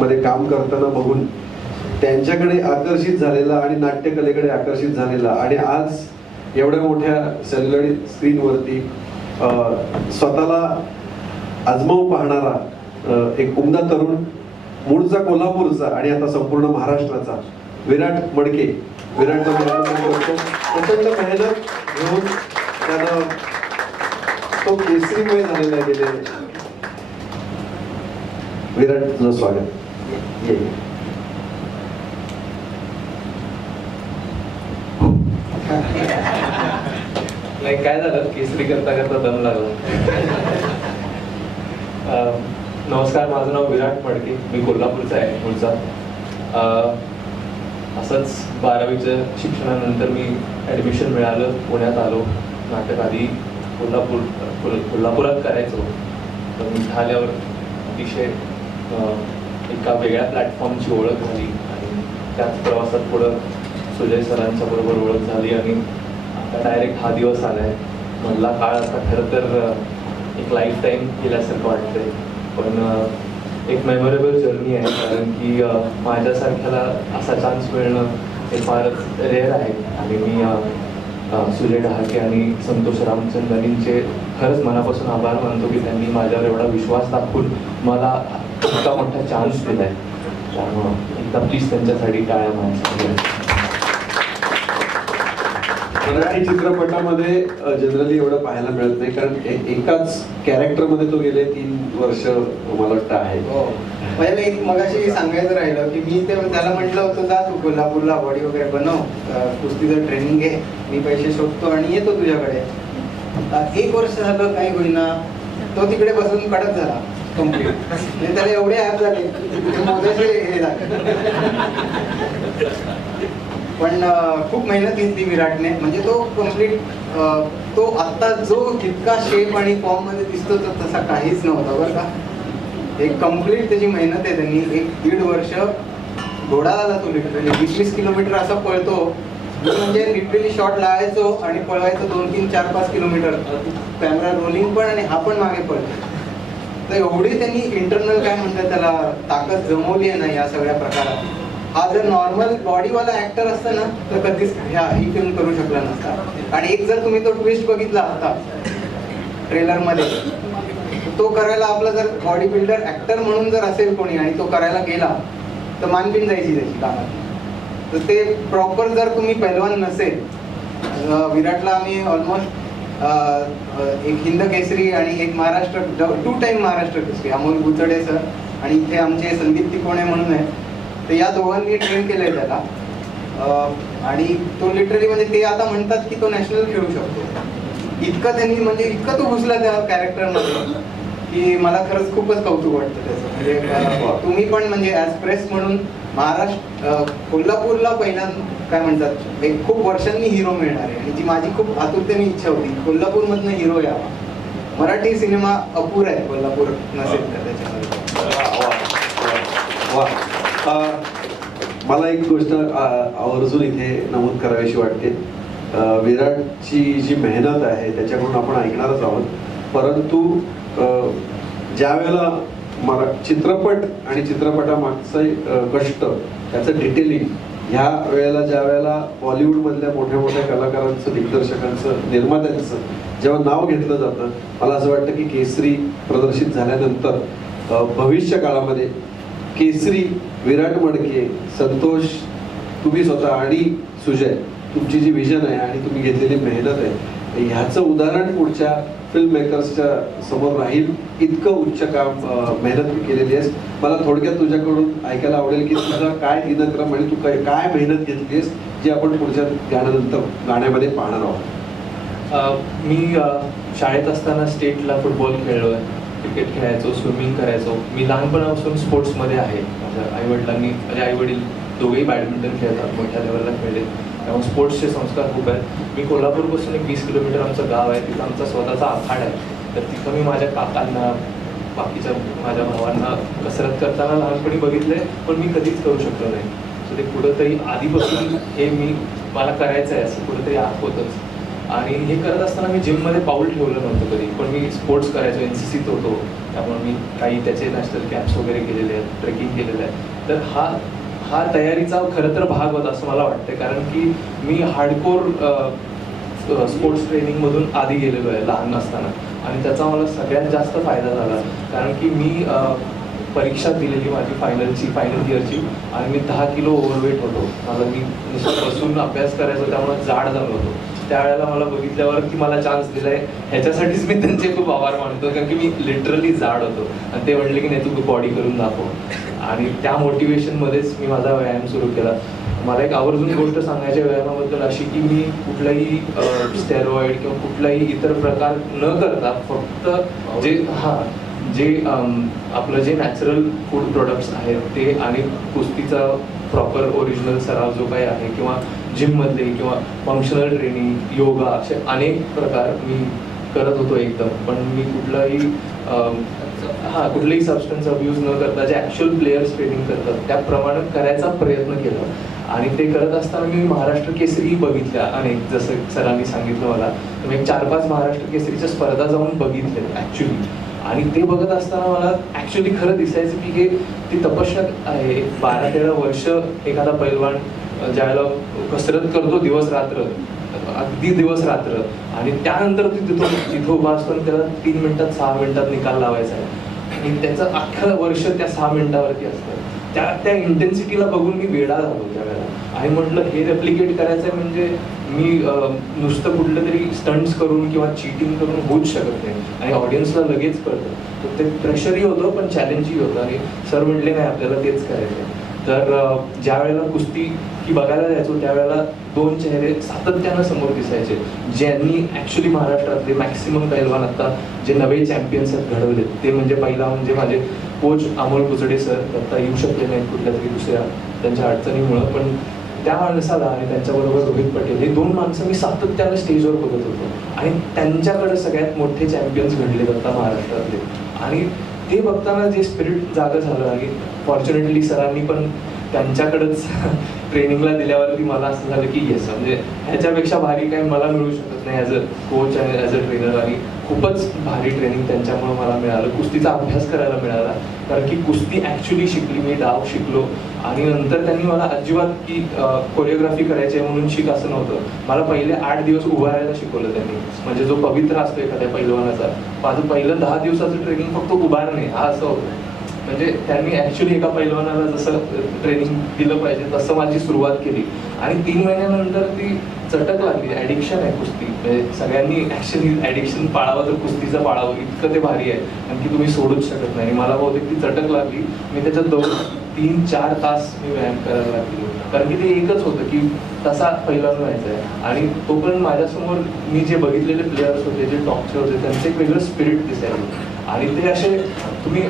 मध्ये काम करताना बघून त्यांच्याकडे आकर्षित झालेला आणि नाट्यकलेकडे आकर्षित झालेला आणि आज एवढ्या मोठ्या सेल्युलॉइड स्क्रीनवरती स्वतःला आजमावून पाहणारा एक उमदा तरुण, मूळचा कोल्हापूरचा आणि आता संपूर्ण महाराष्ट्राचा विराट मडके. विराटला प्रचंड मेहनत घेऊन त्यानं तो केसरीमय झालेला गेले. विराट, तुझं स्वागत. नाही, काय झालं, केसरी करता करता दम लागला. नमस्कार, माझं नाव विराट मडके, मी कोल्हापूरचा आहे मूळचा. असंच 12वीच्या शिक्षणानंतर मी ॲडमिशन मिळालं, पुण्यात आलो. नाटक आधी कोल्हापुरात करायचो, पण इथं आल्यावर अतिशय एका वेगळ्या प्लॅटफॉर्मची ओळख झाली आणि त्याच प्रवासात पुढं सुजय सरांच्या बरोबर ओळख झाली आणि आता डायरेक्ट हा दिवस आलाय. मधला काळ आता खरं तर एक लाईफ टाईम गेल्यासारखं वाटतंय, पण एक मेमोरेबल जर्नी आहे. कारण की माझ्यासारख्याला असा चान्स मिळणं हे फारच रेअर आहे आणि मी सुजय ढहाके आणि संतोष रामचंद्रांचे खरंच मनापासून आभार मानतो की त्यांनी माझ्यावर एवढा विश्वास दाखवून मला इतका मोठा चान्स दिलाय. त्यामुळं एकदा प्लीज त्यांच्यासाठी टाळ्या मारायच्या. मराठी चित्रपटामध्ये जनरली एवढं पाहायला मिळत नाही, कारण एकाच कॅरेक्टरमध्ये तो गेले 3 वर्ष मला वाटतं आहे. पहिलं एक मगाशी मी सांगायचं राहिलं की मी त्याला म्हटलं होतं, जा तू कोल्हापूरला बॉडी वगैरे बनव, कुस्तीचं ट्रेनिंग घे, मी पैसे शोधतो आणि येतो तुझ्याकडे. 1 वर्ष झालं, काही होईना. तो तिकडे बसून कडक झाला कम्प्लीट. म्हणजे त्याला एवढे ऍप झाले ते मोजायचे हे झाले. पण खूप मेहनत घेतली विराटने. म्हणजे तो कम्प्लीट, तो आता जो जितका शेप आणि फॉर्म मध्ये दिसतो तो तसा काहीच नव्हता बरं का. एक कम्प्लीट त्याची मेहनत आहे. त्यांनी 1-1.5 वर्ष घोडा झाला तो लिटरली. 20-20 किलोमीटर असा पळतो, म्हणजे लिटरली शॉट लावायचो आणि पळवायचं 2-3-4-5 किलोमीटर. कॅमेरा रोलिंग पण आणि हा पण मागे पळतो. तर एवढी त्यांनी इंटरनल काय म्हणतात त्याला ताकद जमवली आहे ना या सगळ्या प्रकारात. हा जर नॉर्मल बॉडीवाला ऍक्टर असता ना तर कधीच ही फिल्म करू शकला नसता. आणि एक जर तुम्ही तो ट्विस्ट बघितला आता ट्रेलर मध्ये, तो करायला आपला जर बॉडी बिल्डर ऍक्टर म्हणून जर असेल कोणी आणि तो करायला गेला तर मानबिन जायची त्याची कामात. तर ते प्रॉपर जर तुम्ही पैलवान नसेल, विराटला आम्ही ऑलमोस्ट एक हिंद केसरी आणि एक महाराष्ट्र 2 टाइम महाराष्ट्र केसरी अमोल बुचडे सर आणि इथे आमचे संदीप तिकोणे म्हणून आहे, तर या दोघांनी ट्रेन केलंय त्याला. आणि तो लिटरली म्हणजे ते आता म्हणतात की तो नॅशनल खेळू शकतो. इतकं त्यांनी म्हणजे इतकं तो घुसला त्या कॅरेक्टरमध्ये की मला खरंच खूपच कौतुक वाटतं त्याचं. म्हणजे तुम्ही पण म्हणजे ॲज प्रेस म्हणून महाराष्ट्र कोल्हापूरला पहिल्यांदा काय म्हणतात एक खूप वर्षांनी हिरो मिळणार आहे आणि जी माझी खूप आतुरतेने इच्छा होती कोल्हापूरमधनं हिरो यावा. मराठी सिनेमा अपुरा आहे कोल्हापूर नसेल तर त्याच्यामध्ये. मला एक गोष्ट आवर्जून इथे नमूद करावीशी वाटते. विराटची जी मेहनत आहे त्याच्याकडून आपण ऐकणारच आहोत, परंतु ज्या वेळेला चित्रपट आणि चित्रपटामागचं कष्ट, त्याचं डिटेलिंग, ह्या वेळेला ज्या वेळेला बॉलिवूडमधल्या मोठ्या मोठ्या कलाकारांचं, दिग्दर्शकांचं, निर्मात्यांचं जेव्हा नाव घेतलं जातं, मला असं वाटतं की केसरी प्रदर्शित झाल्यानंतर भविष्य काळामध्ये केसरी, विराट मडके, संतोष, तुम्ही स्वतः आणि सुजय, तुमची जी विजन आहे आणि तुम्ही घेतलेली मेहनत आहे ह्याचं उदाहरण पुढच्या फिल्म मेकर्सच्या समोर राहील. इतकं उच्च काम मेहनत केलेली आहेस. मला थोडक्यात तुझ्याकडून ऐकायला आवडेल की तुझा काय दिनक्रम आणि तू काय मेहनत घेतली आहेस जी आपण पुढच्या गाण्यामध्ये पाहणार आहोत. मी शाळेत असताना स्टेटला फुटबॉल खेळलोय, क्रिकेट खेळायचो, स्विमिंग करायचो. मी लहानपणापासून स्पोर्ट्समध्ये आहे. माझे आई वडील दोघेही बॅडमिंटन खेळतात, मोठ्या लेवलला खेळलेत, त्यामुळे स्पोर्ट्सचे संस्कार खूप आहेत. मी कोल्हापूरपासून एक 20 किलोमीटर आमचं गाव आहे, तिथं आमचा स्वतःचा आखाडा आहे. तर तिथं मी माझ्या काकांना, बाकीच्या माझ्या भावांना कसरत करताना लहानपणी बघितले, पण मी कधीच करू शकलो नाही. सो ते कुठंतरी आधीपासून हे मला करायचं आहे असं कुठंतरी आत होतंच. आणि हे करत असताना मी जिममध्ये पाऊल ठेवलं नव्हतं कधी, पण मी स्पोर्ट्स करायचो, NCCत होतो, त्यामुळे मी काही त्याचे नॅशनल कॅम्प्स वगैरे केलेले आहेत, ट्रेकिंग केलेलं आहे. तर हा तयारीचा खरं तर भाग होता असं मला वाटतं, कारण की मी हार्डकोर स्पोर्ट्स ट्रेनिंगमधून आधी गेलेलो आहे लहान असताना, आणि त्याचा मला सगळ्यात जास्त फायदा झाला. कारण की मी परीक्षा दिलेली माझी फायनल इयरची, आणि मी 10 किलो ओव्हरवेट होतो. मला मी नुसतं बसून अभ्यास करायचो, त्यामुळे जाड झालो होतो. त्यावेळेला मला बघितल्यावर की मला चान्स दिलाय, ह्याच्यासाठीच मी त्यांचे खूप आभार मानतो, कारण की मी लिटरली जाड होतो आणि ते म्हणले की नाही तू बॉडी करून दाखव. आणि त्या मोटिवेशनमध्येच मी माझा व्यायाम सुरू केला. मला एक आवर्जून गोष्ट सांगायच्या व्यायामाबद्दल अशी की मी कुठलाही स्टेरॉइड किंवा कुठलाही इतर प्रकार न करता फक्त जे आपलं जे नॅचरल फूड प्रोडक्ट्स आहेत ते, आणि कुस्तीचा प्रॉपर ओरिजिनल सराव जो काही आहे, किंवा जिममधले किंवा फंक्शनल ट्रेनिंग, योगा, असे अनेक प्रकार मी करत होतो एकदम. पण मी कुठलेही सबस्टन्स अब्यूज न करता जे ॲक्च्युअल प्लेयर्स ट्रेनिंग करतात त्याप्रमाणे करायचा प्रयत्न केला. आणि ते करत असताना मी महाराष्ट्र केसरी बघितल्या अनेक, जसं सरांनी सांगितलं मला, तर मी 4-5 महाराष्ट्र केसरीच्या स्पर्धा जाऊन बघितले ॲक्च्युली. आणि ते बघत असताना मला ॲक्च्युली खरं दिसायचं की हे ती तपश्चर्या आहे. 12-13 वर्ष एखादा पैलवान ज्यावेळेला कसरत करतो दिवस रात्र, अगदी दिवस रात्र, आणि त्यानंतर तिथं उभा असतो आणि त्याला 3 मिनिटात 6 मिनिटात निकाल लावायचा आहे, आणि त्याचं अख्खं वर्ष त्या 6 मिनिटावरती असतं. त्या इंटेन्सिटीला बघून मी वेडा झालो त्यावेळेला, आणि म्हटलं हे रेप्लिकेट करायचं आहे म्हणजे मी नुसतं कुठलं तरी स्टंट्स करून किंवा चीटिंग करून होऊच शकत नाही, आणि ऑडियन्सला लगेच कळतं. तर ते प्रेशरही होतं पण चॅलेंजही होतं, आणि सर म्हटले नाही आपल्याला तेच करायचं आहे. तर ज्या वेळेला कुस्ती ही बघायला जायचो त्यावेळेला 2 चेहरे सातत्यानं समोर दिसायचे, ज्यांनी ॲक्च्युली महाराष्ट्रातले मॅक्सिमम पैलवान आता जे नवे चॅम्पियन्स आहेत घडवलेत. ते म्हणजे पहिला म्हणजे माझे कोच अमोल कुचडे सर, आता येऊ शकले नाहीत कुठल्या तरी दुसऱ्या त्यांच्या अडचणीमुळं, पण त्या माणसाला आणि त्यांच्याबरोबर रोहित पटेल, हे 2 माणसं मी सातत्यानं स्टेजवर बघत होतो, आणि त्यांच्याकडे सगळ्यात मोठे चॅम्पियन्स घडलेत आता महाराष्ट्रातले. आणि ते बघताना जे स्पिरिट जागं झालं, आणि फॉर्च्युनेटली सरांनी पण त्यांच्याकडेच ट्रेनिंगला दिल्यावरती मला असं झालं की येस, म्हणजे ह्याच्यापेक्षा भारी काय मला मिळू शकत नाही ॲज अ कोच आणि ॲज अ ट्रेनर. आणि खूपच भारी ट्रेनिंग त्यांच्यामुळे मला मिळालं, कुस्तीचा अभ्यास करायला मिळाला, कारण की कुस्ती ॲक्च्युली शिकली मी, डाव शिकलो. आणि नंतर त्यांनी मला अजिबात की कोरिओग्राफी करायची आहे म्हणून शिक असं नव्हतं, मला पहिले 8 दिवस उभं राहायला शिकवलं त्यांनी. म्हणजे जो पवित्र असतो एखाद्या पैलवानाचा, माझं पहिलं 10 दिवसाचं ट्रेनिंग फक्त उभारणे हा असं होतं. म्हणजे त्यांनी ॲक्च्युली एका पैलवानाला जसं ट्रेनिंग दिलं पाहिजे तसं माझी सुरुवात केली. आणि 3 महिन्यानंतर ती चटक लागली. ॲडिक्शन आहे कुस्ती, म्हणजे सगळ्यांनी ॲक्च्युली ॲडिक्शन पाळावं तर कुस्तीचं पाळावं, इतकं ते भारी आहे, कारण की तुम्ही सोडूच शकत नाही. मला बहुतेक ती चटक लागली, मी त्याच्यात 3-4 तास मी व्यायाम करायला लागलो, कारण की ते एकच होतं की तसा पैलवान व्हायचा आहे. आणि तो पण माझ्यासमोर मी जे बघितलेले प्लेयर्स होते, जे टॉपचे होते, त्यांचं एक वेगळं स्पिरिट दिसायचं. आणि ते असे तुम्ही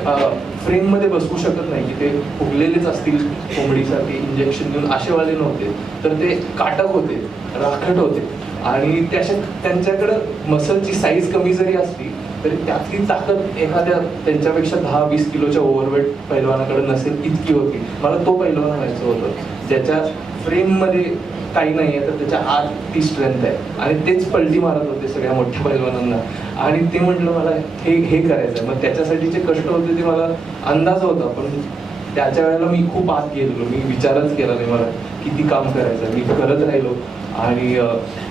फ्रेममध्ये बसवू शकत नाही की ते फुगलेलेच असतील कोंबडीसाठी इंजेक्शन देऊन, असेवाले नव्हते, तर ते काटक होते, राखट होते. आणि ते असे त्यांच्याकडं मसलची साईज कमी जरी असली तरी त्यातली ताकद एखाद्या त्यांच्यापेक्षा 10-20 किलोच्या ओव्हरवेट पैलवानाकडे नसेल इतकी होती. मला तो पैलवान व्हायचं होतं ज्याच्या फ्रेममध्ये काही नाही आहे तर त्याच्या आत ती स्ट्रेंथ आहे, आणि तेच पलटी मारत होते सगळ्या मोठ्या पैलवानांना. आणि ते म्हटलं मला हे करायचं आहे. मग त्याच्यासाठी जे कष्ट होते ते मला अंदाज होता, पण त्याच्या वेळेला मी खूप आत गेलेलो, मी विचारच केला नाही मला किती काम करायचं, मी करत राहिलो. आणि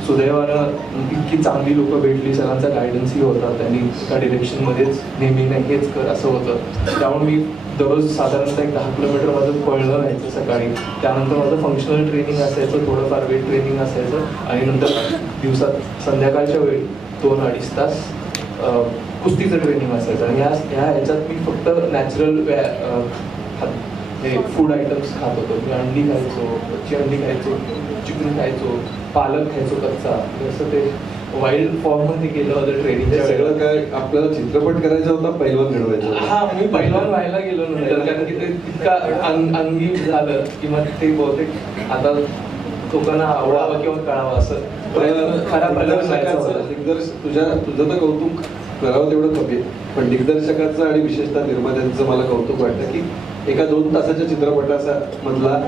सुदैवानं इतकी चांगली लोकं भेटली, सरांचा गायडन्सही होता, त्यांनी एका डिरेक्शनमध्येच नेहमी नाही हेच कर असं होतं. त्यामुळे मी दररोज साधारणतः 10 किलोमीटर माझं पळणं व्हायचं सकाळी, त्यानंतर माझं फंक्शनल ट्रेनिंग असायचं, थोडंफार वेट ट्रेनिंग असायचं, आणि नंतर दिवसात संध्याकाळच्या वेळी 2-2.5 तास कुस्तीचं ट्रेनिंग असायचं. आणि ह्याच्यात मी फक्त नॅचरल फूड आयटम्स खात होतो. मी अंडी खायचो, कच्ची अंडी खायचो, चिकन खायचो, पालक खायचो कच्चा, असं ते वाईल्ड फॉर्ममध्ये गेलं होतं ट्रेनिंग. सगळं काय आपल्याला चित्रपट करायचा होता, पैलवान घडवायचा होता. हा, मी पैलवान व्हायला गेलो नंतर, कारण तिथे इतका अंगी झालं की मग तिथे बहुतेक आता लोकांना आवडावं किंवा कळावं असं खरा तुझं तर कौतुक करावं तेवढं कमी, पण दिग्दर्शकाचं आणि विशेषतः निर्मात्यांचं मला कौतुक वाटतं की एका 2 तासाच्या चित्रपटाचा मधला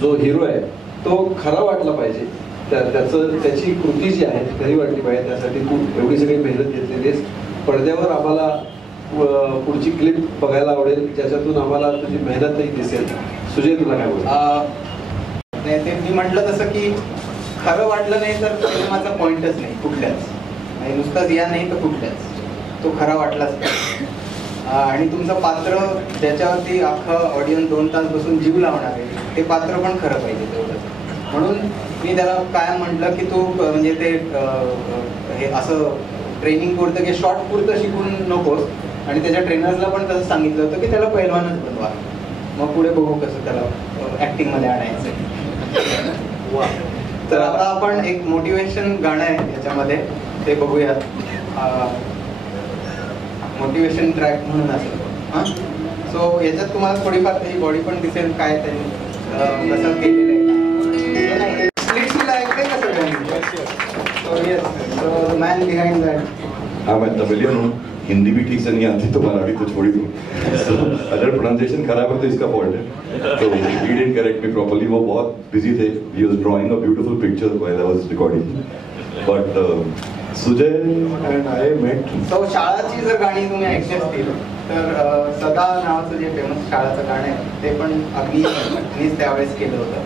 जो हिरो आहे तो खरा वाटला पाहिजे. त्याची कृती जी आहे ती खरी वाटली पाहिजे. त्यासाठी तू एवढी सगळी मेहनत घेतलेली आहेस. पडद्यावर आम्हाला पुढची क्लिप बघायला आवडेल ज्याच्यातून आम्हाला तुझी मेहनतही दिसेल. सुजय, तुला काय बोल? ते मी म्हटलं तसं की खरं वाटलं नाही तर सिनेमाचा पॉइंटच नाही कुठल्याच, आणि नुसताच या नाही तर कुठल्याच, तो खरा वाटलाच पाहिजे. आणि तुमचं पात्र ज्याच्यावरती अख्खं ऑडियन्स 2 तास बसून जीव लावणार आहे ते पात्र पण खरं पाहिजे तेवढंच. म्हणून मी त्याला काय म्हटलं की तू म्हणजे ते हे असं ट्रेनिंग पुरतं की शॉर्ट पुरतं शिकून नकोस, आणि त्याच्या ट्रेनर्सला पण तसं सांगितलं होतं की त्याला पहिलवानच बनवा, मग पुढे बघू कसं त्याला ऍक्टिंग मध्ये आणायचं. तर आता आपण एक मोटिवेशन गाणं आहे याच्यामध्ये, ते बघूयात. मोटिवेशन ट्रॅक म्हणून असेल. हां, सो याच्यात तुम्हाला थोडीफार त्याची बॉडी पण दिसेल, काय त्यांनी कसं केलेलं आहे. स्प्लिट्सला ऐकलंय का सगळ्यांनी? So yes, so the man behind that. हाँ, मैं तमिलियन हूँ, हिंदी भी ठीक से नहीं आती तो मराठी तो छोड़ ही दूँ. So, अगर प्रोनाउंसिएशन खराब है तो इसका फॉल्ट है. तो he didn't correct me properly. वो बहुत बिजी थे. He was drawing a beautiful picture while I was recording. But Sujay and I met. So शाळाची जर गाणी तुम्ही ऐकली असतील तर सदा नावाचं जे फेमस शाळाचं गाणं आहे ते पण अग्नीच त्यावेळेस केलं होतं.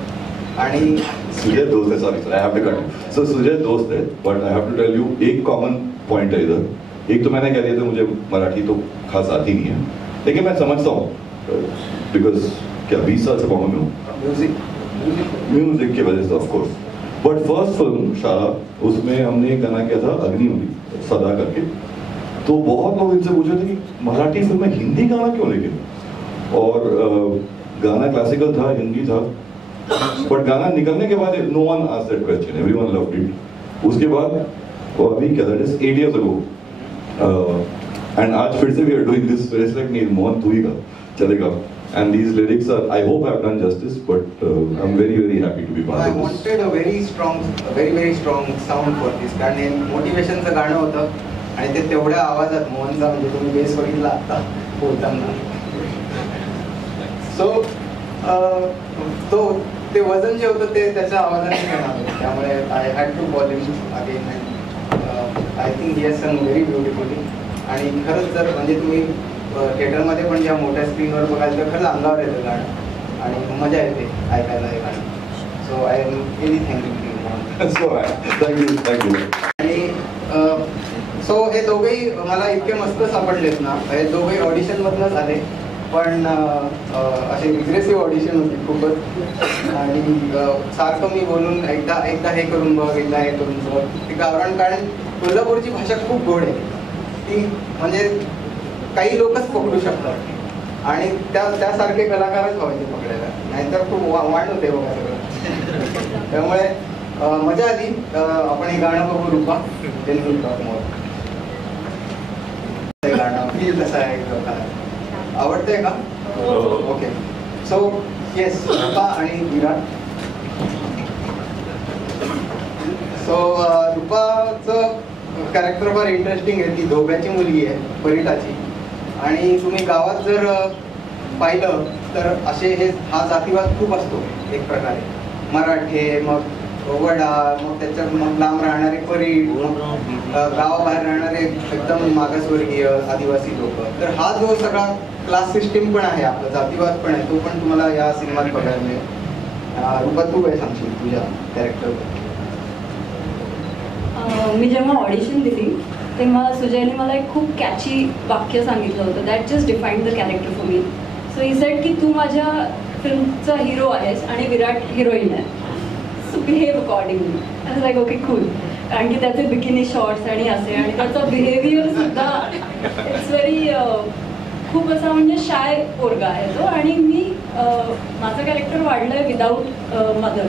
आणि सुजय दोस्त है, sorry sir, I have to cut. So Sujay दोस्त है, but I have to tell you एक कॉमन पॉइंट है इधर. एक तो मैंने कह दिया था मुझे मराठी तो खास आती नहीं है, लेकिन मैं समझता हूँ बिकॉज क्या 20 साल से बॉम्बे में हूँ, म्यूजिक की वजह से of course. But first film शाला, उसमें हमने एक गाना किया था अग्निहोत्री सदा करके. तो बहुत लोग इनसे पूछे थे कि मराठी फिल्म में हिंदी गाना क्यों, लेकिन और गाना क्लासिकल था, हिंदी था, बट गाना निकलने के बाद no one asked that question, everyone loved it. उसके बाद वो अभी क्या, that is 8 years ago. And आज फिर से we are doing this, it's like नहीं मोहन तू ही गा चलेगा. And these lyrics are, I hope I have done justice, but I'm very happy to be part of this. I wanted a very strong sound for this. कारण हे मोटिवेशनचं गाणं होतं आणि ते तेवढ्या आवाजात मोहनचा, म्हणजे तुम्ही बेस बघितला आता बोलताना. सो ते वजन जे होतं ते त्याच्या आवाजाने येणार होतं, त्यामुळे I had to call him again. I think he has some very beautifully. आणि खरंच जर म्हणजे तुम्ही थिएटरमध्ये पण ज्या मोठ्या स्क्रीनवर बघाल तर खरंच अंगावर येतं गाणं आणि मजा येते ऐकायला हे गाणं. So I am really thank you Mohan. So thank you. आणि सो हे दोघेही मला इतके मस्त सापडलेत ना, हे दोघेही ऑडिशनमधनंच आले, पण असे रिग्रेसिव्ह ऑडिशन होती खूपच. आणि सारखं मी बोलून एकदा हे करून बघ, एकदा हे करून बघ. ते गावरान, कारण कोल्हापूरची भाषा खूप गोड आहे, ती म्हणजे काही लोकच पकडू शकतात आणि त्यासारखे कलाकारच हवे ते पकडायला, नाहीतर खूप वाढ होते बघा सगळं. त्यामुळे मजा आली. आपण हे गाणं बघू रूपा, देन विल टॉक मोर. हे गाणं फील कसं आहे किंवा काय आवडतंय का? ओके. सो येस, रूपा आणि विराट. सो रूपाचं कॅरेक्टर फार इंटरेस्टिंग आहे. ती धोब्याची मुलगी आहे, परिटाची. आणि तुम्ही गावात जर पाहिलं तर असे हा जातीवाद खूप असतो एक प्रकारे. मराठे, मग वडा, मग त्याच्यात मग लांब राहणारे परीट, गावाबाहेर राहणारे एकदम मागासवर्गीय आदिवासी लोक. तर हा जो सगळा क्लास सिस्टीम पण आहे, आपला जातीवाद पण आहे, तो पण तुम्हाला या सिनेमात बघायला मिळेल. रूपा, तू काय सांगशील तुझ्या कॅरेक्टरबद्दल? मी जेव्हा ऑडिशन दिली तेव्हा सुजयने मला एक खूप कॅची वाक्य सांगितलं होतं, that just defined the character for me. So he said की तू माझ्या फिल्मचा हिरो आहेस आणि विराट हिरोईन आहे, so behave accordingly. I was like okay cool. कारण की त्याचे बिकिनी शॉर्ट्स आणि असे, आणि त्याचा बिहेवियर सुद्धा इट्स व्हेरी खूप असा म्हणजे शाय पोरगा आहे तो. आणि मी माझं कॅरेक्टर वाढलं आहे विदाऊट मदर,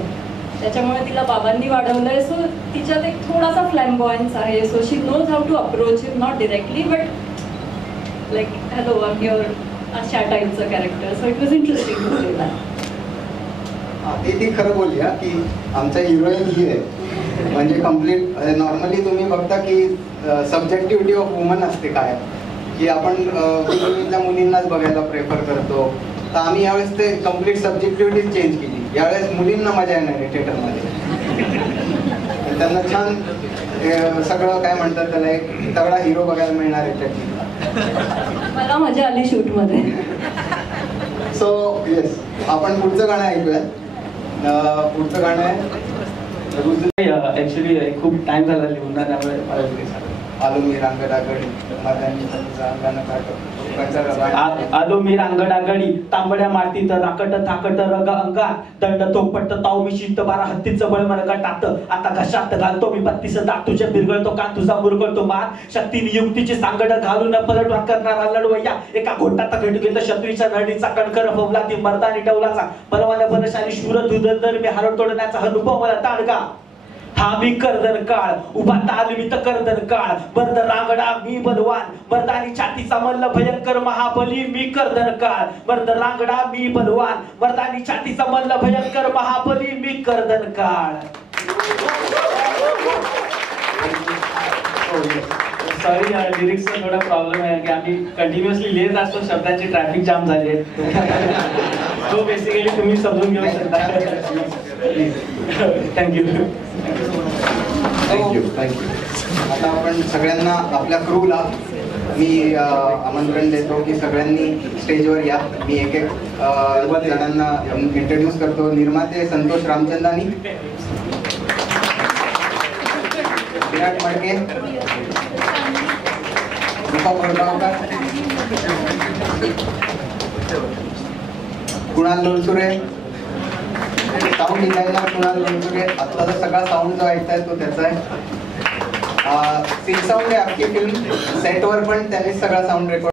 त्याच्यामुळे तिला बाबांनी वाढवलं आहे. सो तिच्यात एक थोडासा फ्लॅम्बॉयन्स आहे. So she knows how to approach him, not directly but like hello I am here, अशा टाईपचं कॅरेक्टर. So it was interesting to play that. ती खरं बोलली की आमच्या हिरोईन ही आहे, म्हणजे कम्प्लीट. नॉर्मली तुम्ही बघता की सब्जेक्टिव्हिटी ऑफ वुमन असते काय, की आपण फिल्मीतल्या मुलींनाच बघायला प्रेफर करतो. तर आम्ही यावेळेस ते कम्प्लीट सब्जेक्टिव्हिटी चेंज केली. यावेळेस मुलींना मजा येणार आहे थिएटरमध्ये. त्यांना छान सगळं काय म्हणतात त्याला एक तगडा हिरो बघायला मिळणार आहे त्याची. मला मजा आली शूटमध्ये. सो येस, आपण पुढचं गाणं ऐकूयात. पुढचं गाणं आहे ऍक्च्युली खूप टाइम झाला लिहून ना, त्यामुळे मला लिरिक्स आलो मी रांगडागडी मदानी गाणं काढतो. आलो मी रांगडागडी तांबड्या मातीत राकट थाकट रग अंगात दंड तोपट ताव मी शीत बारा हत्तीचं बळ मला टात आता घशात घालतो मी 32 दात तुझे बिरगळतो का तुझा मुरगळतो मार शक्तीने युक्तीची सांगड घालून पलटवा करणारा लढवय्या एका घोटात घट घेत शत्रूच्या नडीचा कणखर फवला ती मर्दानी टवलाचा बलवान बलशाली शूर धुदंदर मी हार तोडण्याचा अनुभव मला ताडगा. हा मी कर्दन काळ उभा तालमीत कर्दन काळ मर्द रांगडा मी बलवान मर्दानी छातीचा मल्ल भयंकर महाबली मी कर्दन काळ मर्द रांगडा मी बलवान मर्दानी छातीचा मल्ल भयंकर महाबली मी कर्दन काळ. सॉरी लिरिक्सचा थोडा प्रॉब्लेम आहे की आम्ही कंटिन्युअसली लिहित असतो, शब्दांची ट्रॅफिक जाम झाली आहे. तो बेसिकली तुम्ही समजून घेऊ शकता. थँक्यू. Thank you thank you. आता आपण सगळ्यांना आपल्या क्रूला मी आमंत्रण देतो की सगळ्यांनी स्टेजवर या. मी एक एक जणांना इंट्रोड्यूस करतो. निर्माते संतोष रामचंदानी, विराट मडके, रूपा बोरगावकर, कुणाल लोणसुरे, साऊंड डिझायनर कुणाल लोणसुरे. आत्ताचा सगळा साऊंड जो ऐकताय तो त्याचा आहे. सिंग साऊंड आहे अख्खी फिल्म, सेटवर पण त्यांनी सगळा साऊंड रेकॉर्ड.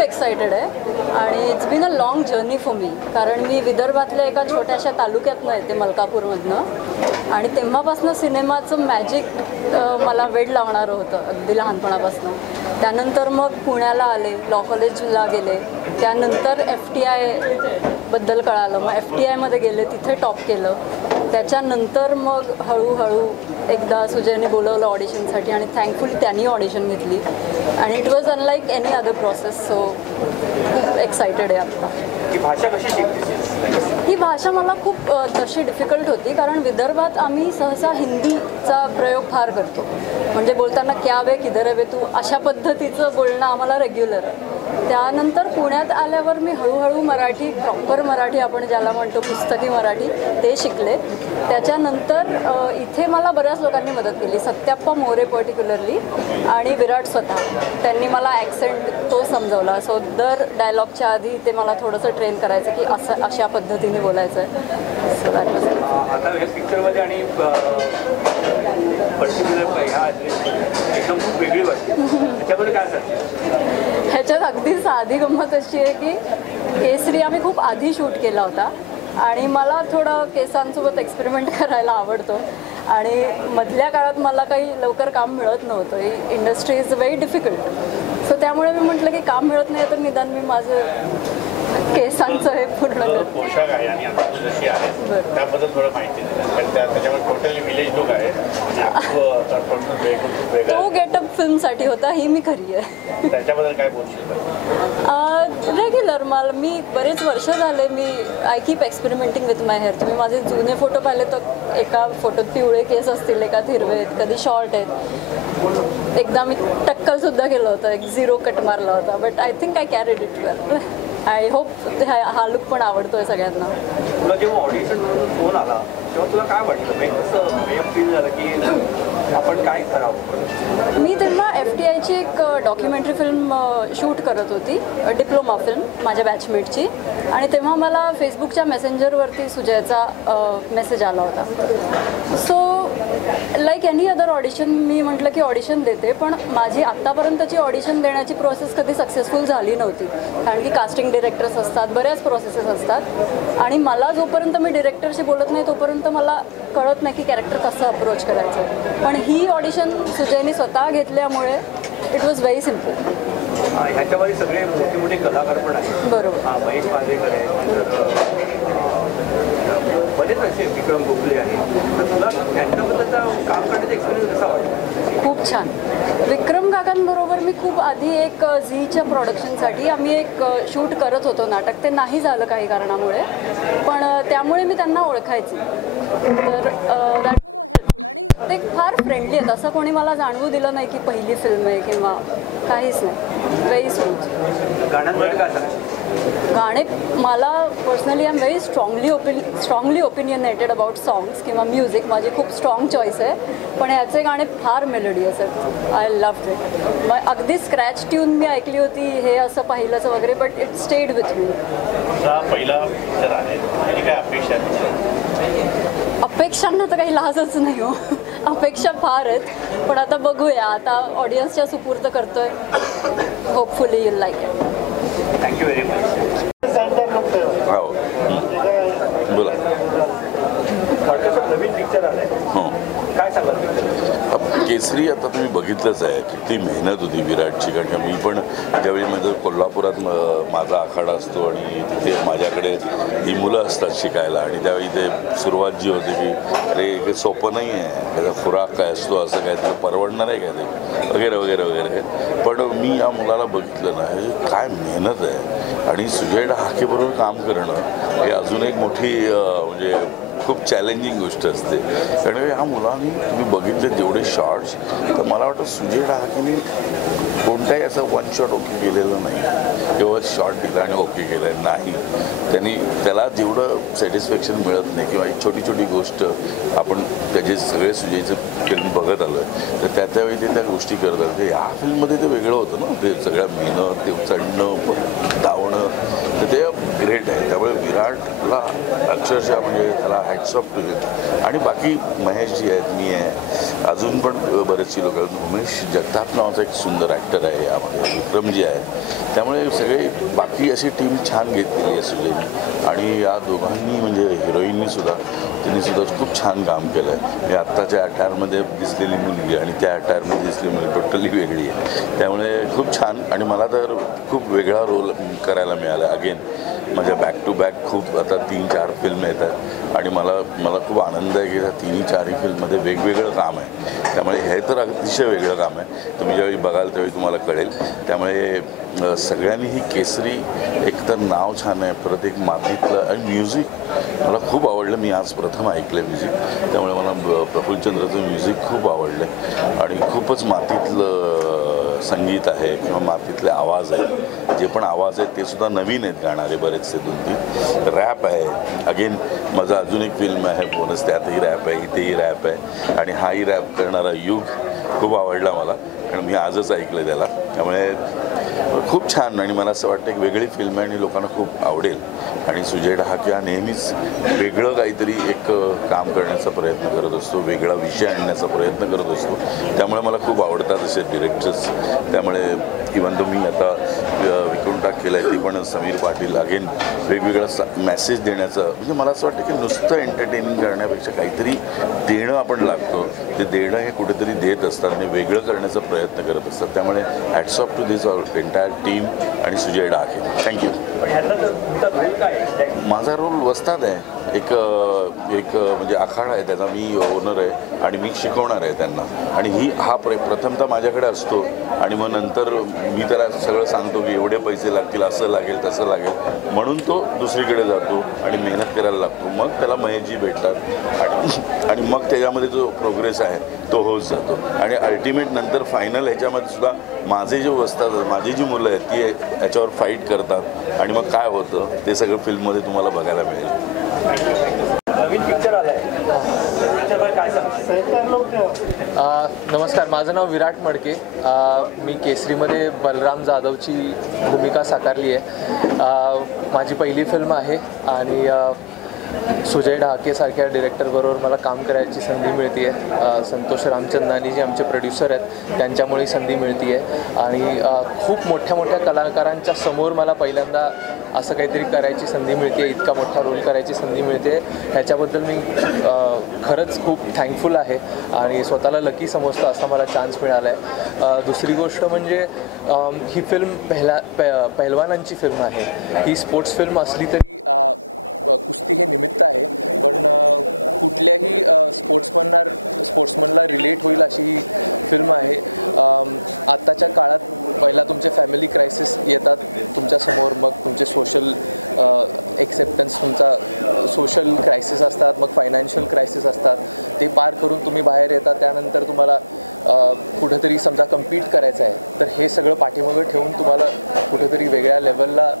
एक्सायटेड आहे आणि it's been a long journey for me, कारण मी विदर्भातल्या एका छोट्याशा तालुक्यातनं येते, मलकापूरमधनं, आणि तेव्हापासून सिनेमाचं मॅजिक मला वेड लावणारं होतं अगदी लहानपणापासून. त्यानंतर मग पुण्याला आले, लॉ कॉलेजला गेले, त्यानंतर FTI बद्दल कळालं, मग FTIमध्ये गेले, तिथे टॉप केलं. त्याच्यानंतर मग हळूहळू एकदा सुजयने बोलवलं ऑडिशनसाठी आणि थँकफुली त्यांनी ऑडिशन घेतली आणि it was unlike any other process. So खूप एक्सायटेड आहे आत्ता. ही भाषा कशी शिकली? ही भाषा मला खूप तशी डिफिकल्ट होती, कारण विदर्भात आम्ही सहसा हिंदीचा प्रयोग फार करतो, म्हणजे बोलताना क्या वे किधर वे तू अशा पद्धतीचं बोलणं आम्हाला रेग्युलर आहे. त्यानंतर पुण्यात आल्यावर मी हळूहळू मराठी, प्रॉपर मराठी आपण ज्याला म्हणतो पुस्तकी मराठी, ते शिकले. त्याच्यानंतर इथे मला बऱ्याच लोकांनी मदत केली, सत्याप्पा मोरे पर्टिक्युलरली आणि विराट स्वतः. त्यांनी मला ॲक्सेंट तो समजवला. सो दर डायलॉगच्या आधी ते मला थोडंसं ट्रेन करायचं की असं अशा पद्धतीने बोलायचं आहे. सो दॅट वॉज आता या पिक्चरमध्ये आणि पर्टिक्युलर ह्या एकदम खूप वेगळी वाटते, त्याच्यामध्ये काय असतं? ह्याच्यात अगदी साधी गंमत अशी आहे की केसरी आम्ही खूप आधी शूट केला होता आणि मला थोडं केसांसोबत एक्सपेरिमेंट करायला आवडतो आणि मधल्या काळात मला काही लवकर काम मिळत नव्हतं. ही industry is very difficult. So त्यामुळे मी म्हटलं की काम मिळत नाही तर निदान मी माझं केसांचं हे पूर्ण पोशाख आहे आणि आता जशी आहे त्याबद्दल थोडं माहिती नाही, त्याच्यामध्ये टोटली विलेज लुक आहे. तो गेटअप फिल्मसाठी होता, ही मी खरी आहे. त्याच्याबद्दल काय बोलशील? रेग्युलर मी बरेच वर्ष झाले I keep experimenting with my hair. तुम्ही माझे जुने फोटो पाहिले तर एका फोटोत पिवळे केस असतील, एकात हिरवे आहेत, कधी शॉर्ट आहेत. एकदा मी टक्कलसुद्धा केलं होतं, एक 0 कट मारला होता. But I think I carried it well. I hope हा लुक पण आवडतोय सगळ्यांना. तुला जेव्हा ऑडिशन फोन आला तेव्हा तुला काय वाटलं, कसं फील झालं की आपण काय करावं? मी तेव्हा FTIची एक डॉक्युमेंटरी फिल्म शूट करत होती, डिप्लोमा फिल्म माझ्या बॅचमेटची. आणि तेव्हा मला फेसबुकच्या मेसेंजरवरती सुजयचा मेसेज आला होता. So like any other audition मी म्हटलं की ऑडिशन देते, पण माझी आत्तापर्यंतची ऑडिशन देण्याची प्रोसेस कधी सक्सेसफुल झाली नव्हती. कारण की कास्टिंग डिरेक्टर्स असतात, बऱ्याच प्रोसेसेस असतात आणि मला जोपर्यंत मी डिरेक्टरशी बोलत नाही तोपर्यंत मला कळत नाही की कॅरेक्टर कसं अप्रोच करायचं. पण ही ऑडिशन सुजयनी स्वतः घेतल्यामुळे इट वॉज व्हेरी सिम्पल. ह्याच्यामध्ये सगळे मोठे मोठे कलाकार पण आहेत. बरोबर. महेश पांडेकर आहे, बरेच असे विक्रम गोखले आहे. तर तुला त्यांच्याबद्दलचा काम करण्याचा एक्सपिरियन्स कसा वाटतो? खूप छान. विक्रम काकांबरोबर मी खूप आधी एक झीच्या प्रोडक्शनसाठी आम्ही एक शूट करत होतो नाटक. ते नाही झालं काही कारणामुळे, पण त्यामुळे मी त्यांना ओळखायची. तर दॅट वॉज हेल्पफुल आणि ते फार फ्रेंडली आहेत. असं कोणी मला जाणवू दिलं नाही की पहिली फिल्म आहे किंवा काहीच नाही. Very smooth. गाण्यांमध्ये काय सांगशील? गाणे मला personally I am very strongly opinionated about songs किंवा म्युझिक. माझी खूप स्ट्रॉंग चॉईस आहे, पण ह्याचे गाणे फार मेलोडियस आहेत. I love it. मग अगदी स्क्रॅच ट्यून मी ऐकली होती, हे असं पाहिलंच वगैरे, but it stayed with me. पहिला पिक्चर आहे, त्याची काय अपेक्षा आहे? अपेक्षांना तर काही लाजच नाही हो. अपेक्षा फार आहेत, पण आता बघूया. आता ऑडियन्सच्या सुपूर्द करतोय. Hopefully you'll like it. Thank you very much. हो बोला. नवीन पिक्चर आलाय, काय सांगाल? केसरी आता तुम्ही बघितलंच आहे, किती मेहनत होती विराटची. कारण का मी पण त्यावेळी माझं कोल्हापुरात माझा आखाडा असतो आणि तिथे माझ्याकडे ही मुलं असतात शिकायला. आणि त्यावेळी ते सुरुवात जी होती की अरे हे सोपं नाही आहे, त्याचा खुराक काय असतो, असं काय तुला परवडणार आहे काय ते वगैरे वगैरे वगैरे. पण मी या मुलाला बघितलं ना, काय मेहनत आहे. आणि सुजय डहाकेबरोबर काम करणं हे अजून एक मोठी म्हणजे खूप चॅलेंजिंग गोष्ट असते. कारण ह्या मुलांनी तुम्ही बघितले जेवढे शॉर्ट्स, तर मला वाटतं सुजय डहाकेने कोणताही असं वन शॉट ओके केलेलं नाही किंवा शॉर्ट दिला आणि ओके केलं नाही. त्याला जेवढं सॅटिस्फॅक्शन मिळत नाही किंवा एक छोटी छोटी गोष्ट आपण त्याचे सगळे सुजयचं फिल्म बघत आलो आहे, तर त्यावेळी ते त्या गोष्टी करत आले. ह्या फिल्ममध्ये ते वेगळं होतं ना, ते सगळ्या मेहनत, ते चढणं धावणं, तर ते ग्रेट आहे. त्यामुळे विराटला अक्षरशः म्हणजे त्याला हॅट्स ऑफ टू हिम. आणि बाकी महेश जी आहेत, मी आहे, अजून पण बरेचशी लोक. उमेश जगताप नावाचा एक सुंदर ॲक्टर आहे यामध्ये, विक्रम जी आहेत. त्यामुळे सगळे बाकी अशी टीम छान घेतलेली आहे सुजयनी. आणि या दोघांनी म्हणजे हिरोईननी सुद्धा खूप छान काम केलं आहे. मी आत्ताच्या अटायरमध्ये दिसलेली मुलगी आणि त्या अटायरमध्ये दिसलेली मुलगी टोटली वेगळी आहे. त्यामुळे खूप छान. आणि मला तर खूप वेगळा रोल करायला मिळाला. अगेन माझ्या बॅक टू बॅक खूप आता 3-4 फिल्म येतात आणि मला खूप आनंद आहे की त्या 3-4 फिल्ममध्ये वेगवेगळं काम आहे. त्यामुळे हे तर अतिशय वेगळं काम आहे. तुम्ही ज्यावेळी बघाल त्यावेळी तुम्हाला कळेल. त्यामुळे सगळ्यांनी ही केसरी एकतर नाव छान आहे, परत एक मातीतलं आणि म्युझिक मला खूप आवडलं. मी आज प्रथम ऐकलं म्युझिक, त्यामुळे मला प्रफुल्लचंद्रचं म्युझिक खूप आवडलं आणि खूपच मातीतलं संगीत आहे किंवा मातीतले आवाज आहेत, जे पण आवाज आहेत ते सुद्धा नवीन आहेत गाणारे बरेचसे 2-3. रॅप आहे, अगेन माझं अजून एक फिल्म आहे बोनस, त्यातही रॅप आहे, इथेही रॅप आहे आणि हाही रॅप करणारा युग खूप आवडला मला आणि मी आजच ऐकलं त्याला. त्यामुळे खूप छान आणि मला असं वाटतं एक वेगळी फिल्म आहे आणि लोकांना खूप आवडेल. आणि सुजय ढहाके हा नेहमीच वेगळं काहीतरी एक काम करण्याचा प्रयत्न करत असतो, वेगळा विषय आणण्याचा प्रयत्न करत असतो. त्यामुळे मला खूप आवडतात असे डिरेक्टर्स. त्यामुळे इव्हन तो मी आता विकून टाक केलं आहे ते पण समीर पाटील, अगेन वेगवेगळा मॅसेज देण्याचं, म्हणजे मला असं वाटतं की नुसतं एंटरटेनिंग करण्यापेक्षा काहीतरी देणं आपण लागतो, ते देणं हे कुठेतरी देत असतात आणि वेगळं करण्याचा प्रयत्न करत असतात. त्यामुळे hats off to this entire team आणि सुजय ढहाके. थँक्यू. माझा रोल वस्ताद आहे, एक म्हणजे आखाडा आहे त्याचा, मी ओनर आहे आणि मी शिकवणार आहे त्यांना. आणि हा प्रथमतः माझ्याकडे असतो आणि मग नंतर मी त्याला सगळं सांगतो की एवढे पैसे लागतील, असं लागेल तसं लागेल, म्हणून तो दुसरीकडे जातो आणि मेहनत करायला लागतो. मग त्याला महेशजी भेटतात आणि मग त्याच्यामध्ये जो प्रोग्रेस आहे तो होत जातो. आणि अल्टिमेट नंतर फायनल ह्याच्यामध्ये सुद्धा माझे जे वस्ताद, माझी जी मुलं आहेत ती याच्यावर फाईट करतात आणि मग काय होतं ते सगळं फिल्ममध्ये तुम्हाला बघायला मिळेल. नवीन पिक्चर आलाय, काय नमस्कार, माझं नाव विराट मडके. मी केसरीमध्ये बलराम जाधवची भूमिका साकारली आहे. माझी पहिली फिल्म आहे आणि सुजय ढहाकेसारख्या डिरेक्टरबरोबर मला काम करायची संधी मिळते आहे. संतोष रामचंदानी जे आमचे प्रोड्युसर आहेत त्यांच्यामुळे संधी मिळते आहे आणि खूप मोठ्या मोठ्या कलाकारांच्या समोर मला पहिल्यांदा असं काहीतरी करायची संधी मिळते, इतका मोठा रोल करायची संधी मिळते. ह्याच्याबद्दल मी खरंच खूप थँकफुल आहे आणि स्वतःला लकी समजतो असा मला चान्स मिळाला आहे. दुसरी गोष्ट म्हणजे ही फिल्म पहिलवानांची फिल्म आहे. ही स्पोर्ट्स फिल्म असली तरी कुस्ती हे निमित्त आहे, पण कुठल्याही स्पोर्ट्समनला रिलेट होईल अशी ही फिल्म आहे. आत्ताच्या काळात पहिला तुमचे फॅमिली क्रायसिस येतात तुमच्यासमोर, मग तुमचे सोशल एक्सेप्टन्स, तुमचा सोशल क्रायसिस असतात, मग फायनान्शियल क्रायसिस असतात. ते पार करून तुम्ही बाहेर येता, त्यानंतर तुम्हाला कुठंतरी समजा कम्पीट करायचं आहे, तर हे सगळं पाठीमागं ठेवून तुम्हाला कुठेतरी वेगळ्या लेवलला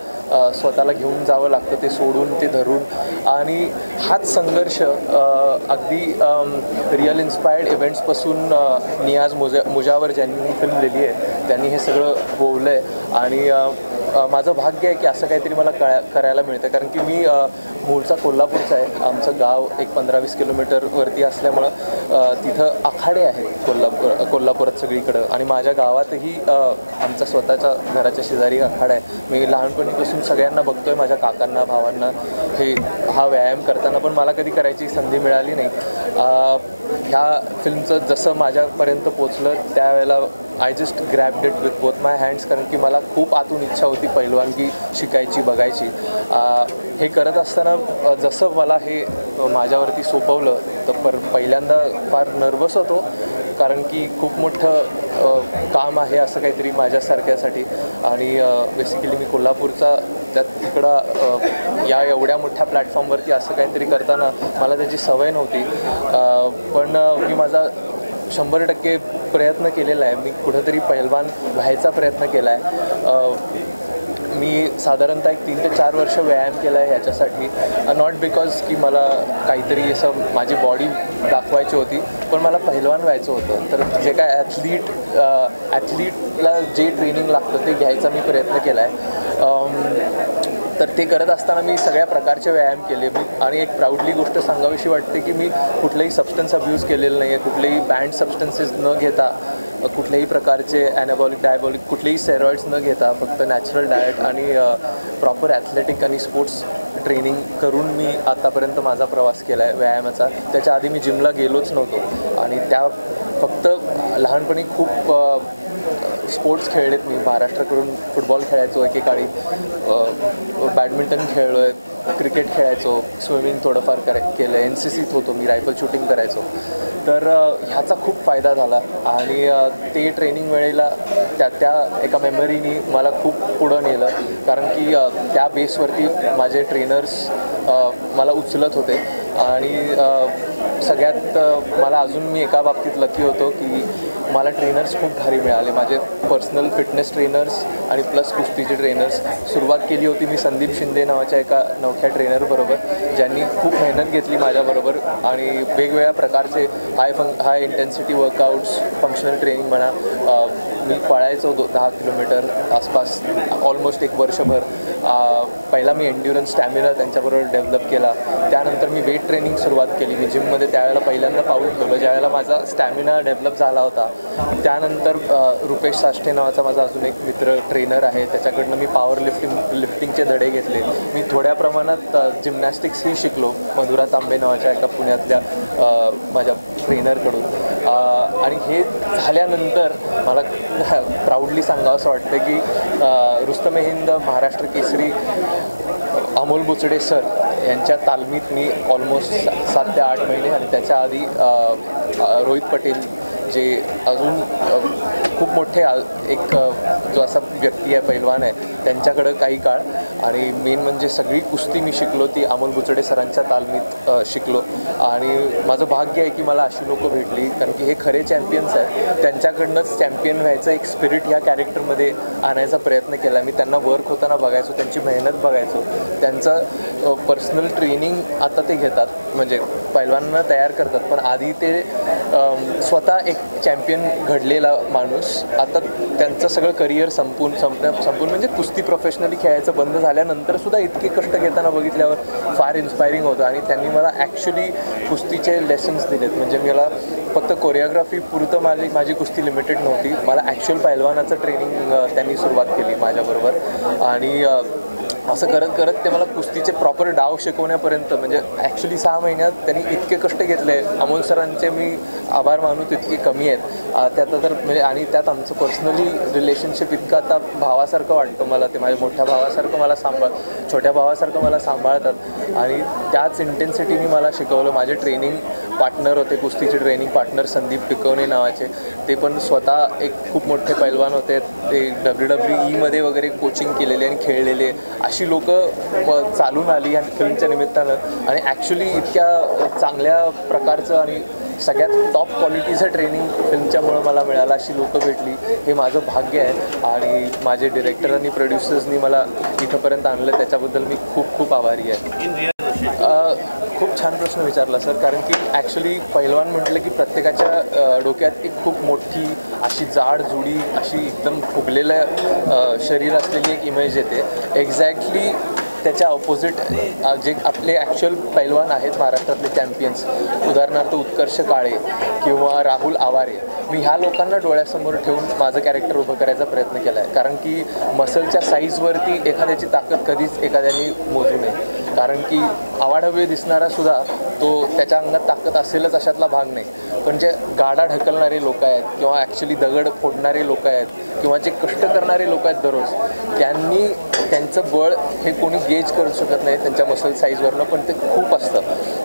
स्वतःला घेऊन जावं लागतं, ते सोडून ते धरून. आणि हाच संघर्ष अगदी रिअल इन्स्पायर्ड इव्हेंट्सपासून नियाज मुजावर ज्यांनी ही फिल्म लिहिली आहे त्यांनी हे सगळं बोललं आहे. आणि माझं भाग्य आहे की असं काहीतरी मला करायला मिळतं, कारण की मी मूळचा कोल्हापूरचा आहे. आमचं गाव एक 15-20 किलोमीटरवरती असल्यामुळं तिथं आखाडे आहेत कोल्हापुरात सगळीकडं. आणि माझ्या गावातही आमचा स्वतःच्या घराच्या शेजारी आखाडा आहे. मी लहानपणीपासून सगळ्यांना बघतोय, माझ्या काकांना, भावांना हा व्यायाम करताना, पण मला कधी करायची संधी मिळाली नाही. ह्या फिल्मचं जसं माझ्यापर्यंत पोचलं त्यावेळेला I just ग्रॅब्ड it with both my hands, कारण की मला खूप आतून इच्छा होती पहिलवानगी शिकायची, बघायची. हे करत असताना जसं मला हे माझ्यावरती सोपवलं तर पहिल्यांदा फार नर्वस होतो, कारण की खूप मोठं काम आहे असं काहीतरी माझ्यासारख्यासाठी. आणि बेसिकली मी कोल्हापूरचा, त्यात तिकडं या एवढ्या मोठ्या प्लॅटफॉर्मवरती असं काहीतरी करताना मला त्याची सवय नव्हती. पण मी माझा 100% प्रयत्न केलेला आहे. मी कुठंतरी पहिलवान व्हायचा प्रयत्न केला आहे. मी साधारणतः 3 ते 4 वर्ष व्यायाम केला आहे ह्याच्यासाठी. नॉट बिकॉज की मला काहीतरी असं माझी बॉडी दाखवायची होती, पण मला पहिलवान व्हायचं होतं. तर जे काय ॲथलीटला जे ट्रेनिंग लागतं ते घ्यायचा मी प्रयत्न केला आहे. तर ते करत असताना मी सगळ्या प्रकारचे व्यायाम केले. आणि एक प्राऊडली गोष्ट सांगावीशी वाटते की मी कुठलंही सबस्टन्स अब्यूज केलेलं नाही आहे. कुठलेही बँड सबस्टन्सेस न घेता, कुठल्याही प्रकारचे ॲनाबॉलिक, डायबॉलिक, कुठलेही स्टेरॉइड्स न घेता, फक्त नॅचरल डाएट आणि प्रॉपर ॲथलेटिक आणि स्पोर्ट्स ट्रेनिंग करून मी आत्तापर्यंत माझा प्रवास केला आहे व्यायामाचा. त्याच्या आधी मी जिमला गेलोच नव्हतो. आणि त्या फक्त लहानपणी खूप स्पोर्ट्स खेळलेत मी. महाराष्ट्राकडून फुटबॉल खेळायचो एकेकाळी, बॅडमिंटन खेळलो आहे, क्रिकेट खेळायचो, स्विमिंग थोडंफार केलं आहे, NCCत होतो मी, रायफल शूटिंग करायचो. तर ह्याचा खूप फायदा झाला. आणि ते ट्रेनिंग वेळेला त्या एका मेमरीनी मला खूप पुढं नेलं, कारण की त्या बेसवरती माझे ट्रेनर्स मला उचलत होते. आणि सगळ्यात मला अजून मी एका बाबतीत लकी होतो की मला ट्रेनर्स खूप भारी मिळाले. माझे पर्सनल फिटनेस ट्रेनर्स आणि प्लस कुस्तीचे ट्रेनर्स. सुरुवात केली होती मी संदीप शिंदे नावाच्या एका नवख्या ट्रेनरबरोबर, ज्यांनी खूप मेहनत घेतली माझ्याबरोबर आणि वेगवेगळ्या प्रकारचे हाय इंटेन्सिटी वर्कआउट्स, फंक्शनल ट्रेनिंग म्हणा. मी पळायचो 10 किलोमीटर आसपास ऑलमोस्ट 1 वर्षभर. पहिला मी एन्ड्युरन्स स्टॅमिना त्यांच्याबरोबर डेव्हलप केला. त्यानंतर मी वेट ट्रेनिंग सुरुवात केली. मी जिममध्ये त्यावेळेला पहिल्यांदा पाऊल ठेवलं ज्यावेळेला माझा स्टॅमिना डेव्हलप झाला होता. त्यानंतर रुपेश साष्टे नावाचा माझा अजून एक मित्र ट्रेनर आहे, त्याच्याकडनं मी पॉवर लिफ्टिंगचे धडे घेतले. मी थोड्या प्रमाणात जिमनॅस्टिक्सही शिकलो मधुरा तांबे नावाच्या एका पुण्यातल्या माझ्या ट्रेनरकडून. आणि हे झाल्यानंतर मला प्राऊडली सांगावं असं वाटतं की रुस्तमे हिंद महाराष्ट्र केसरी अमोल बुचडे सर यांच्या तालमीत मी ऑलमोस्ट 7 ते 8 महिने आणि त्याच्या आधी रोहित पटेल जे अजून खूप मोठे एक जो असा व्यक्ती आहे, पैलवान आहे, त्यांच्याकडं काही काळ. आणि मेन म्हणजे सगळी कुस्ती मी शिकलो ती अमोल बुचडे सरांच्या तालमीत शिकलो. आणि माझं भाग्य आहे की मला अशी लोकं भेटली, कारण की हे खरे चॅम्पियन्स आहेत. त्यांच्याकडनंच चॅम्पियन व्हायचं एक स्पिरिट ह्या कॅरेक्टरमध्ये आणायचा प्रयत्न केला. मी त्यांना वर्क होताना बघायचो, त्यांची मेहनत बघायचो, त्यांचं पर्सनल ट्रेनिंग आता ते घेतात, म्हणजे पैलवानांना तयार करतात. पण आधी ते स्वतः एक चॅम्पियन घडलेला माणूस, आता त्यांचं सगळं करिअर संपून म्हणजे कुस्ती प्रोफेशनली खेळायचं बंद झाल्यानंतरसुद्धा इतके कष्ट घेताना बघितल्यावर फार इन्स्पायरिंग होतं. आणि त्यांनी मला ॲक्च्युली कुस्तीचे लेसन्स दिलेत. म्हणजे मला फक्त कोरिओग्राफी पुरतं माझी कुस्ती लिमिटेड नव्हती. मला ॲक्च्युअल पैलवानाचं ट्रेनिंग त्यांनी सुरुवात केली माझ्याबरोबर. आणि असं करत करत ते मला कुस्तीचे प्रॉपर डाव शिकवण्यापर्यंत, म्हणजे ॲक्च्युली 6 महिन्यात त्यांनी इतके कष्ट घेतले. अमोल सरांचे मी आभार मानू तितके कमी आहेत. त्यात तर म्हणजे आणि त्यात आमचं पर्सनली रिलेशनशिप इतकं आता भावासारखं वाटतं मला. ते माझ्या मोठ्या भावासारखं मला छोट्या भावासारखं मला सांभाळतात. आणि त्याच इंटेन्सिटीने मला शिकवलं. माझे ट्रेनिंग पार्टनर होते, कुस्तीचे ट्रेनिंग पार्टनर संदीप टिकवणे नावाचे. ते पण स्वतः एक खूप मोठे पैलवान होते. ते WWE वगैरे कोचिंग केलेले आणि खेळलेले अशी लोकं चालून आली आणि फिल्मच्या निमित्तानं. आणि ॲक्च्युली इतक्या चांगल्या प्रकारचं आणि सगळ्यात टॉप क्वालिटीचं ट्रेनिंग फिल्मच्यामुळं मला मिळालं. अशी लोकं भेटली, हे माझं भाग्य आहे. आणि माझे डिरेक्टर आणि प्रोड्युसर्सनी मला इथंपर्यंत आणलं, त्याच्याबद्दल मी खूप खूप आभारी आहे. खूप छान प्रश्न विचारला सर, कारण की ॲक्च्युली पैलवान म्हटलं की प्रत्येकाच्या डोक्यात एक खूप मोठी अशी जाड जुडी अशी एकदम फुगलेलं शरीर असलेली एक इमेज येते. एक्झॅक्टली त्याच्या ऑपोजिट जे आपले ॲक्च्युअल पैलवान आहेत महाराष्ट्रातले चॅम्पियन्स, उदाहरणार्थ उत्कर्ष काळे किंवा राहुल आवारे, मी ह्या लोकांना डोळ्यासमोर ठेवून माझं कॅरेक्टर उभं करायचा प्रयत्न केला आहे. कारण की मसलच्या साईजवरती एखाद्याची ताकद कधीच एखाद्याने मोजू नये. कारण की आवाढव्य दिसणारासुद्धा तो त्याच्या अंगात ताकद असेलच अशातला भाग नाही. पण जे गाडा ढकलणारे लोक आहेत किंवा ॲक्च्युली दगड फोडणारे लोक आहेत किंवा जे कष्ट करणारे लोक आहेत दररोज, त्यांनी त्यांचं बळ हे कोणी गेज करू शकत नाही त्यांच्या मसल साईजवरनं, पण ते खूप असतं.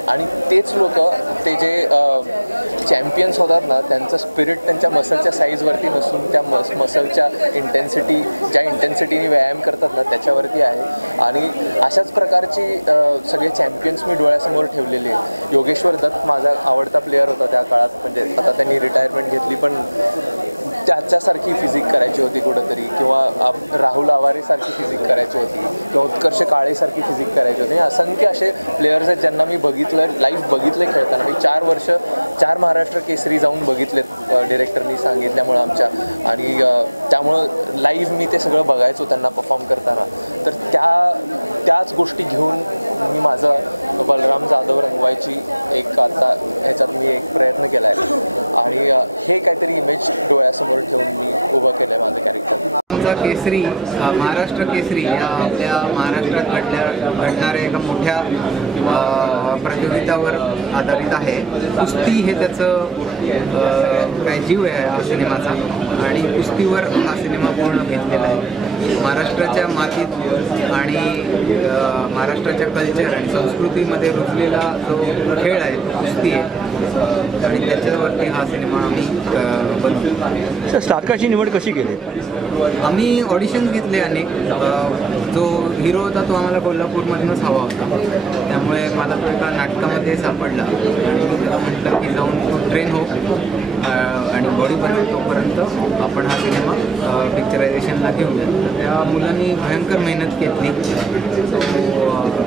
आणि तेच लोक ते जे चॅम्पियन्स होतात ना, त्यांचं स्पिरिट त्यांच्या मसलच्या साईजवरती नसून त्या मसलच्या ज्या इंटेन्सिटीने व्यायाम करतात ना त्याच्यावरती आहे. आणि अशाच प्रकारची सगळे चॅम्पियन्स मी डोळ्यासमोर ठेवलेले. योगेश्वर दत्त माझा आवडता प्लेयर होता त्या काळात, म्हणजे आता त्यांनी रिटायरमेंट घेतली, पण त्याच्यासारखी फिजिक करायची होती कुठंतरी, किंवा राहुल आवारेसारखी फिजिक करायची होती, किंवा उत्कर्ष काळेसारखी फिजिक करायची होती. असंख्य असे प्लेयर्स आहेत ज्यांना मी बघितलं, लाईव्ह बघितले खेळताना. मी 4 वर्ष 4 महाराष्ट्र केसरी जाऊन बघितलेत डिरेक्टरनी सांगितल्यामुळं आमच्या. आणि त्यामुळं लाईव्ह मी ते सगळं बघायचो त्यांना परफॉर्म करताना. तर त्याच गोष्टी घेऊन मी माझं बलराम जाधव रंगवायची एक आता ह्याच्यात मी एक प्रयत्न केला आहे. आणि हे काहीतरी इमेज डोळ्यासमोर ठेवून मी उभं केलं आहे माझं कॅरेक्टर. आमचा केसरी महाराष्ट्र केसरी या आपल्या महाराष्ट्रात घडणाऱ्या एका मोठ्या प्रतियोगितावर आधारित आहे. कुस्ती हे त्याचं काय जीव आहे हा सिनेमाचा, आणि कुस्तीवर हा सिनेमा पूर्ण घेतलेला आहे. महाराष्ट्राच्या मातीत आणि महाराष्ट्राच्या कल्चर आणि संस्कृतीमध्ये रुजलेला जो खेळ आहे तो कुस्ती आहे, आणि त्याच्यावरती हा सिनेमा आम्ही बनवतो. सर, साकारची निवड कशी केली? आम्ही ऑडिशन घेतले अनेक. जो हिरो होता तो आम्हाला कोल्हापूरमधूनच हवा होता, त्यामुळे मला तो एका नाटकामध्ये सापडला आणि मी त्याला म्हटलं की जाऊन तो ट्रेन हो आणि बॉडी बनव, तोपर्यंत आपण हा सिनेमा पिक्चरायझेशनला घेऊया. तर त्या मुलांनी भयंकर मेहनत घेतली.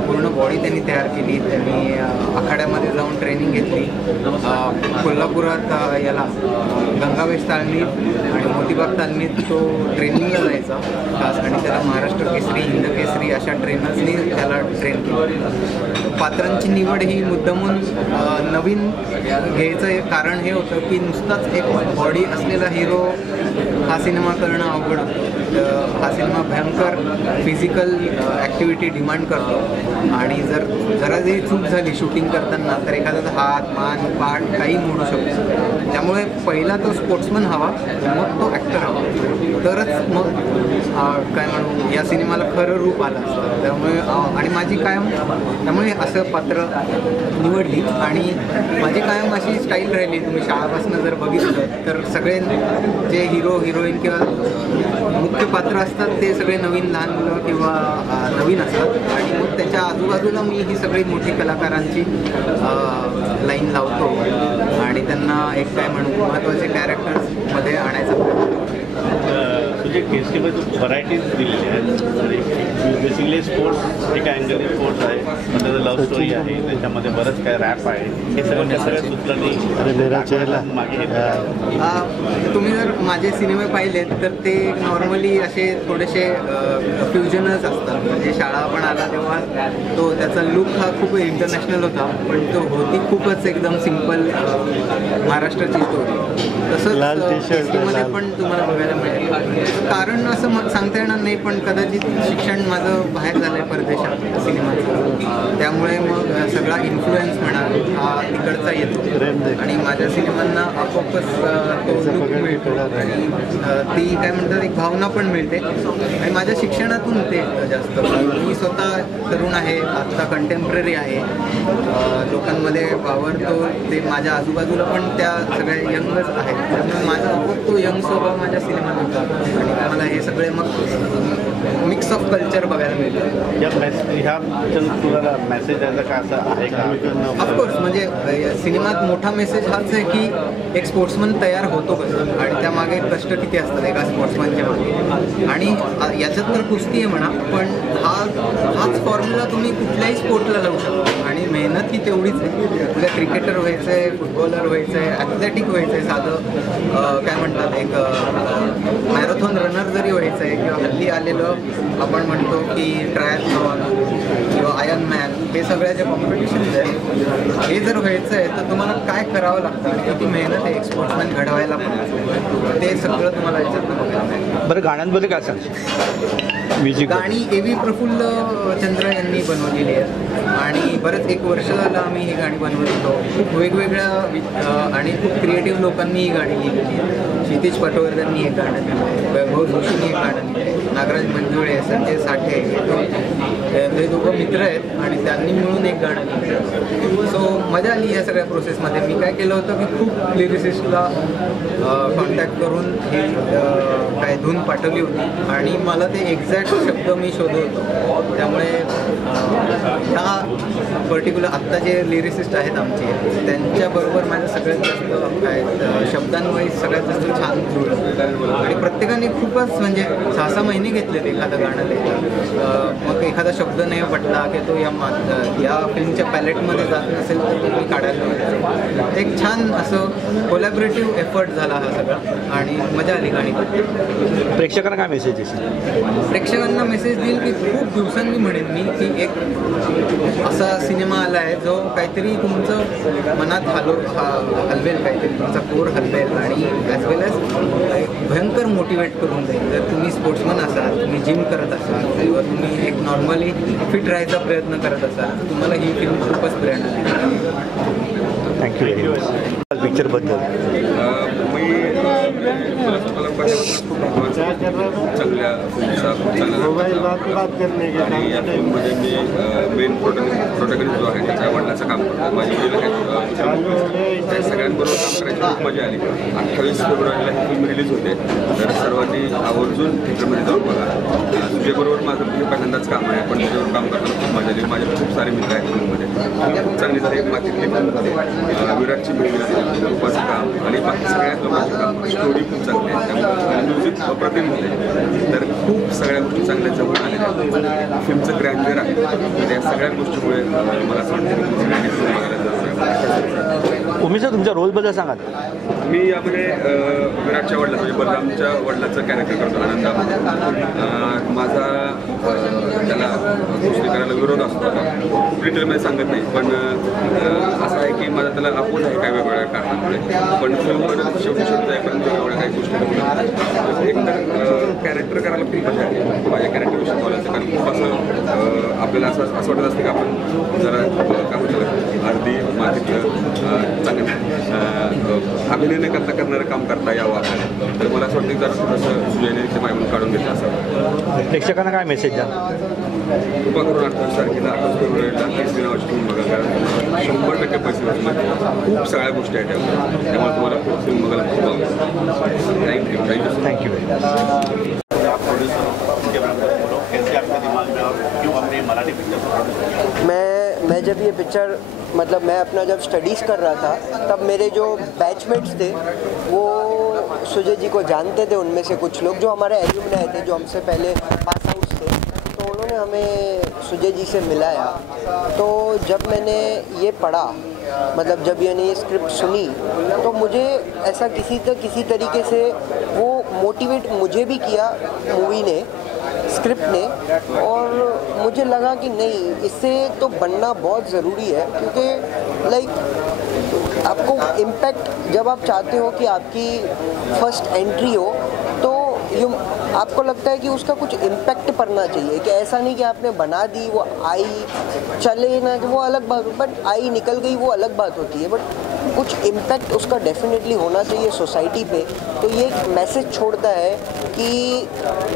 पूर्ण बॉडी त्यांनी तयार केली. त्यांनी आखाड्यामध्ये जाऊन ट्रेनिंग घेतली. कोल्हापुरात याला गंगावेश तालमीत आणि मोतीबाग तालमीत तो ट्रेनिंगला जायचा खास, आणि त्याला महाराष्ट्र केसरी, हिंद केसरी अशा ट्रेनर्सनी त्याला ट्रेन केलं. पात्रांची निवड ही मुद्दामून नवीन घ्यायचं कारण हे होतं की नुसताच एक बॉडी असलेला हिरो हा सिनेमा करणं अवघड. हा सिनेमा भयंकर फिजिकल ॲक्टिव्हिटी डिमांड करतो आणि जर जरा जरी चूक झाली शूटिंग करताना तर एखाद्याचा हात, मान, पाठ काही मोडू शकतो. त्यामुळे पहिला तो स्पोर्ट्समन हवा, मग तो ॲक्टर हवा, तरच मग काय म्हणू या सिनेमाला खरं रूप आलं असतं. त्यामुळे आणि माझी कायम त्यामुळे असं पात्र निवडली आणि माझी कायम अशी स्टाईल राहिली. तुम्ही शाळापासून जर बघितलं तर सगळे जे हिरो हिरोईन किंवा मुख्य पात्र असतात ते सगळे नवीन लहान मुलं किंवा नवीन असतात आणि मग त्याच्या आजूबाजूला मी ही सगळी मोठी कलाकारांची लाईन लावतो आणि त्यांना एक काय म्हणू महत्त्वाचे कॅरेक्टर्समध्ये आणायचं. म्हणजे केसरीमध्ये व्हरायटीज दिलेली आहेत. बेसिकली स्पोर्ट्स एक अँगल स्पोर्ट्स आहे, लव्ह स्टोरी आहे, त्याच्यामध्ये बरंच काय रॅप आहे. हे सगळं अरे मेरा चेहरा. तुम्ही जर माझे सिनेमे पाहिलेत तर ते नॉर्मली असे थोडेसे फ्युजनच असतात. म्हणजे शाळा आपण आला तेव्हा तो त्याचा लुक हा खूप इंटरनॅशनल होता, पण तो होती खूपच एकदम सिम्पल महाराष्ट्राची स्टोरी. तसंच पण तुम्हाला बघायला मिळेल. कारण असं सांगता येणार नाही, पण कदाचित शिक्षण माझं बाहेर झालं आहे परदेशात सिनेमाचं, त्यामुळे मग सगळा इन्फ्लुएन्स म्हणा हा तिकडचा येतो आणि माझ्या सिनेमांना आपोआपच ती काय म्हणतात एक भावना पण मिळते आणि माझ्या शिक्षणातून ते जास्त. मी स्वतः तरुण आहे, आत्ता कंटेम्पररी आहे, लोकांमध्ये वावरतो, ते माझ्या आजूबाजूला पण त्या सगळ्या यंगच आहेत. त्यामुळे माझा आपोआप तो यंग स्वभाव माझ्या सिनेमात होता आणि मला हे सगळे मग मिक्स ऑफ कल्चर बघायला मिळतं. ऑफकोर्स म्हणजे सिनेमात मोठा मेसेज हाच आहे की एक स्पोर्ट्समन तयार होतो कसं आणि त्यामागे कष्ट किती असतात एका स्पोर्ट्समनच्या मागे. आणि याच्यात तर कुस्ती आहे म्हणा, पण हाच फॉर्म्युला तुम्ही कुठल्याही स्पोर्टला लावू शकता आणि मेहनत ही तेवढीच आहे. तुला क्रिकेटर व्हायचं आहे, फुटबॉलर व्हायचं आहे, ॲथलेटिक व्हायचं आहे, साधं काय म्हणतात एक मॅरेथॉन रनर जरी व्हायचं आहे किंवा हल्ली आलेलं आपण म्हणतो की ट्रायथलॉन किंवा आयर्न मॅन, हे सगळ्या जे कॉम्पिटिशन्स आहेत हे जर व्हायचं आहे तर तुम्हाला काय करावं लागतं, किती मेहनत आहे स्पोर्ट्समॅन घडवायला पण, ते सगळं तुम्हाला याच्यातून बघायला. बरं गाण्यांबद्दल काय सांगशील? गाणी ए.व्ही. प्रफुल्ल चंद्र यांनी बनवलेली आहेत आणि बरेच एक वर्ष झालं आम्ही ही गाणी बनवत होतो. खूप वेगवेगळ्या आणि खूप क्रिएटिव्ह लोकांनी ही गाणी लिहिली. क्षितिज पटवर्धन यांनी एक गाणं लिहिलं, वैभव जोशींनी एक गाणं लिहिलं, नागराज मंजुळे, संजय साठे हे दोघं मित्र आहेत आणि त्यांनी मिळून एक गाणं लिहिलं. सो मजा आली या सगळ्या प्रोसेसमध्ये. मी काय केलं होतं की खूप लिरिसिस्टला कॉन्टॅक्ट करून ही काय धून पाठवली होती आणि मला ते एक्झॅक्ट शब्द मी शोधत होतो. त्यामुळे ह्या पर्टिक्युलर आत्ता जे लिरिसिस्ट आहेत आमचे त्यांच्याबरोबर माझं सगळ्यात जास्त काय शब्दांमुळे सगळ्यात जास्त छान जुळलं आणि प्रत्येकाने खूपच म्हणजे 6-6 महिने घेतलेत एखादं गाणं लिहायला. मग एखादा शब्द नाही पटला की तो या फिल्मच्या पॅलेटमध्ये जात नसेल तर तो काढायला एक छान असं कोलॅबरेटिव्ह एफर्ट झाला हा सगळा आणि मजा आली गाणी. प्रेक्षकांना काय मेसेज आहे? प्रेक्षकांना मेसेज देईल की खूप दिवसांनी म्हणेन मी की एक असा सिनेमा आला आहे जो काहीतरी तुमचं मनात हलवेल, काहीतरी तुमचा कोर हलवेल आणि ॲज वेल ॲज भयंकर मोटिवेट करून जाईल. जर तुम्ही स्पोर्ट्समन असाल, तुम्ही जिम करत असाल किंवा तुम्ही एक नॉर्मली फिट राहायचा प्रयत्न करत असाल, तुम्हाला ही फिल्म खूपच प्रेरणा देईल. थँक्यू. पिक्चरबद्दल आणि या फिल्ममध्ये मी मेन प्रोटॅगनिस्ट जो आहे त्याच्या वडिलाचं काम करतो. माझे वडील आहेत, सगळ्यांबरोबर काम करायची खूप मजा आली. 28 फेब्रुवारीला ही फिल्म रिलीज होते, तर सर्वांनी आवर्जून थिएटरमध्ये जाऊन बघा. सुजयबरोबर माझं पहिल्यांदाच काम आहे, पण त्याच्यावर काम करताना खूप मजा आली. माझे खूप सारे मित्र आहेत फिल्ममध्ये, खूप चांगले झाले. मातीतले फिल्ममध्ये विराटची भूमिका, रूपाचं काम आणि बाकी सगळ्यात लोकांचं काम, स्टोरी खूप चांगली आहे, त्यामुळे म्युझिक अप्रतिम होते. तर खूप सगळ्या गोष्टी चांगल्या जवळ आलेल्या आहेत. फिल्मचं ग्रँड्युअर आहे, तर या सगळ्या गोष्टीमुळे मला असं वाटतं की सगळ्यांनी फिल्म बघायला जरूर. उमेश सर, तुमच्या रोलबद्दल सांगा. मी यामध्ये विराटच्या वडिलाचं म्हणजे बलरामच्या वडिलाचं कॅरेक्टर करतो आनंदा. माझा त्याला गोष्टी करायला विरोध असतो, खूप डिटेलमध्ये सांगत नाही, पण असं आहे की माझा त्याला अपोज आहे काय वेगवेगळ्या कारणामुळे, पण फिल्ममध्ये शेवटी पण वेगवेगळ्या काही गोष्टी एकतर कॅरेक्टर करायला खूप मजा आहे. माझ्या कॅरेक्टरविषयी बोलायचं, कारण खूप असं आपल्याला असं वाटत असतं की आपण जरा काय म्हणतो अर्धी माहिती चांगलं अभिनय न करता करणारं काम करता यावं. तर मला असं वाटतं की जरा थोडंसं सुजयने ते मागून काढून घेतलं असं. प्रेक्षकांना काय मेसेज द्या? कृपा करून 28 तारखेला फेब्रुवारीला केसरी नावाची फिल्म बघा, कारण 100% पैसे वाचणार. खूप सगळ्या गोष्टी आहेत त्यामुळे तुम्हाला खूप फिल्म बघायला खूप आवडेल. थँक्यू. आप प्रोड्यूसर हो, उसके बारे में बोलो, कैसे आपके दिमाग में और क्यों अपने मराठी पिक्चर को प्रोड्यूस किया? मैं जब ये पिक्चर मतलब मैं अपना जब स्टडीज़ कर रहा था, तब मेरे जो बैचमेट्स थे वो सुजय जी को जानते थे. उनमें से कुछ लोग जो हमारे एल्यूमिनाई थे, जो हमसे पहले पास आउट्स थे, तो उन्होंने हमें सुजय जी से मिलाया. तो जब मैंने ये पढ़ा, मतलब जब ये स्क्रिप्ट सुनी, तो मुझे ऐसा किसी तरीके से वो मोटिवेट मुझे भी किया मूवी ने, स्क्रिप्ट ने, और मुझे लगा कि नहीं, इससे तो बनना बहुत ज़रूरी है. क्योंकि लाइक आपको इम्पैक्ट, जब आप चाहते हो कि आपकी फर्स्ट एंट्री हो, तो आपको लगता है कि उसका कुछ इम्पैक्ट पड़ना चाहिए, कि ऐसा नहीं कि आपने बना दी, वो आई चले ना, वो अलग बात, बट आई निकल गई वो अलग बात होती है, बट कुछ इम्पैक्ट उसका डेफिनेटली होना चाहिए सोसाइटी पे. तो ये एक मैसेज छोड़ता है कि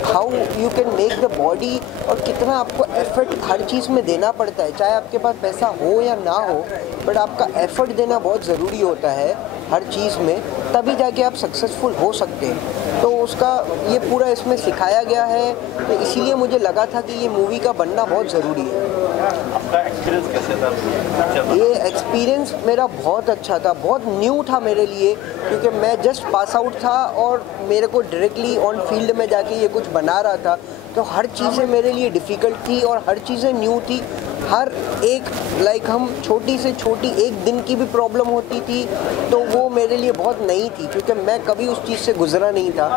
how you can make the body, और कितना आपको एफर्ट हर चीज़ में देना पड़ता है, चाहे आपके पास पैसा हो या ना हो, बट आपका एफर्ट देना बहुत ज़रूरी होता है हर चीज़ में, तभी जाके आप सक्सेसफुल हो सकते हैं. तो उसका ये पूरा इसमें सिखाया गया है, तो इसीलिए मुझे लगा था कि ये मूवी का बनना बहुत ज़रूरी है. आपका एक्सपीरियंस कैसे था? ये एक्सपीरियंस मेरा बहुत अच्छा था, बहुत न्यू था मेरे लिए, क्योंकि मैं जस्ट पास आउट था और मेरे को डायरेक्टली ऑन फील्ड में जाके ये कुछ बना रहा था. तो हर चीज़ें मेरे लिए डिफ़िकल्ट थी और हर चीज़ें न्यू थी. हर एक लाइक हम छोटी से छोटी एक दिन की भी प्रॉब्लम होती थी तो वो मेरे लिए बहुत नई थी, क्योंकि मैं कभी उस चीज़ से गुजरा नहीं था.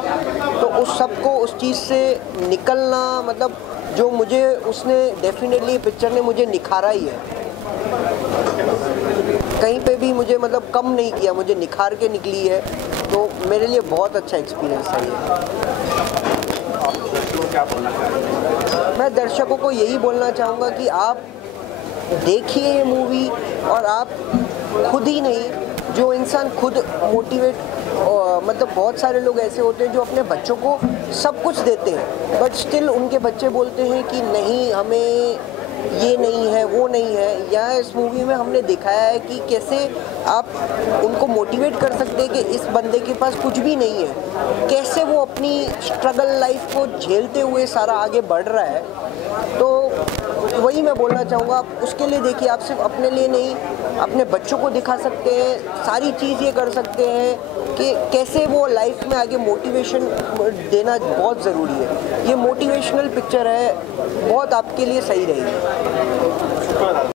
तो उस सबको उस चीज़ से निकलना, मतलब जो मुझे उसने डेफिनेटली पिक्चर ने मुझे निखारा ही है. कहीं पे भी मुझे मतलब कम नहीं किया, मुझे निखार के निकली है. तो मेरे लिए बहुत अच्छा एक्सपीरियंस था ये. दर्शकों को क्या बोलना चाहेंगे? मैं दर्शकों को यही बोलना चाहूँगा कि आप देखिए ये मूवी, और आप खुद ही नहीं, जो इंसान खुद मोटिवेट, मतलब बहुत सारे लोग ऐसे होते हैं जो अपने बच्चों को सब कुछ देते हैं, बट स्टिल उनके बच्चे बोलते हैं कि नहीं, हमें ये नहीं है, वो नहीं है. यहाँ इस मूवी में हमने दिखाया है कि कैसे आप उनको मोटिवेट कर सकते हैं कि इस बंदे के पास कुछ भी नहीं है, कैसे वो अपनी स्ट्रगल लाइफ को झेलते हुए सारा आगे बढ़ रहा है. तो वही मैं बोलना चाहूँगा, आप उसके लिए देखिए, आप सिर्फ अपने लिए नहीं, अपने बच्चों को दिखा सकते हैं, सारी चीज़ ये कर सकते हैं कि कैसे वो लाइफ में आगे मोटिवेशन देना बहुत ज़रूरी है. ये मोटिवेशनल पिक्चर है, बहुत आपके लिए सही रहेगी.